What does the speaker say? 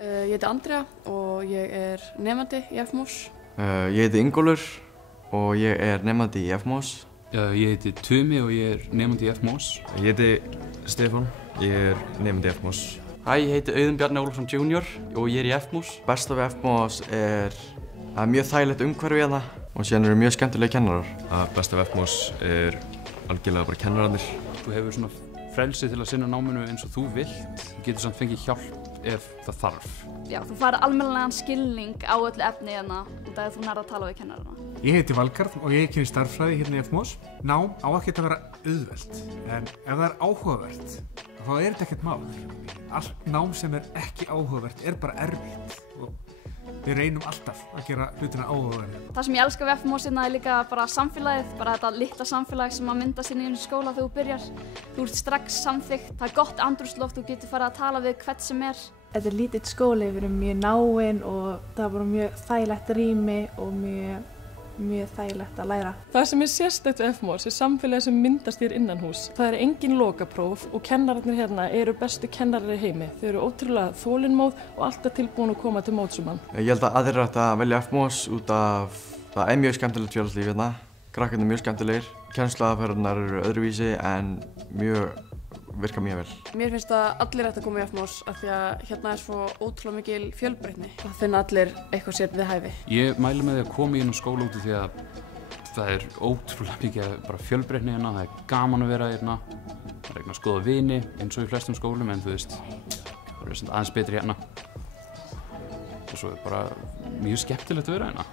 Ég heiti Andrea og ég nemandi í FMOS. Ég heiti Ingólfur og ég nemandi í FMOS. Ég heiti Tumi og ég nemandi í FMOS. Ég heiti Stefán, ég nemandi í FMOS. Hæ, ég heiti Auðun Bjarni Ólafsson Jr. og ég í FMOS. Besta við FMOS að mjög þægilegt umhverfi hérna og síðan eru mjög skemmtilegi kennarar. Besta við FMOS algjörlega bara kennararnir. Þú hefur svona frelsi til að sinna náminu eins og þú vilt. Þú getur samt fengið hjálp ef það þarf. Já, þú færð almennilegan skilning á öllu efni hérna út af að þú nærð að tala við kennarana. Ég heiti Valgarð og ég kynni starffræði hérna í FMOS. Nám á ekkert að vera auðvelt, en ef það er áhugavert, þá er þetta ekkert mál. Allt nám sem er ekki áhugavert er bara erfitt og við reynum alltaf að gera hlutina áhugaverði. Það sem ég elska við FMOS hérna er líka bara samfélagið, bara þetta litla samfélag sem að myndast inn í einu skóla þegar þú byrjar. Þú ert strax samþykkt, það er gott andrúmsloft, þú getur farið að tala við hvern sem er. Þetta er lítill skóli, við erum mjög náin og það er bara mjög þægilegt rými og mjög þægilegt að læra. Það sem er sérstakt við FMOS er samfélagið sem myndast hér innanhús. Það er engin lokapróf og kennararnir hérna eru bestu kennarar í heimi. Þau eru ótrúlega þolinmóð og alltaf tilbúin að koma til móts mann. Ég held að aðrir ættu að velja FMOS út af það er mjög skemmtilegt félagslíf hérna. Krakkarnir eru mjög skemmtilegir. Kennsluaðferðirnar eru öðruvísi en virka mjög vel. Mér finnst að allir ættu að koma í FMOS af því að hérna er svo ótrúlega mikil fjölbreytni. Það finna allir eitthvað sér við hæfi. Ég mæli með því að koma í einu skóla út því að það er ótrúlega mikið bara fjölbreytni hérna, það er gaman að vera hérna, það er að skoða vini eins og í flestum skólum en þú veist, það er aðeins betri hérna og svo er bara mjög skemmtilegt að vera hérna.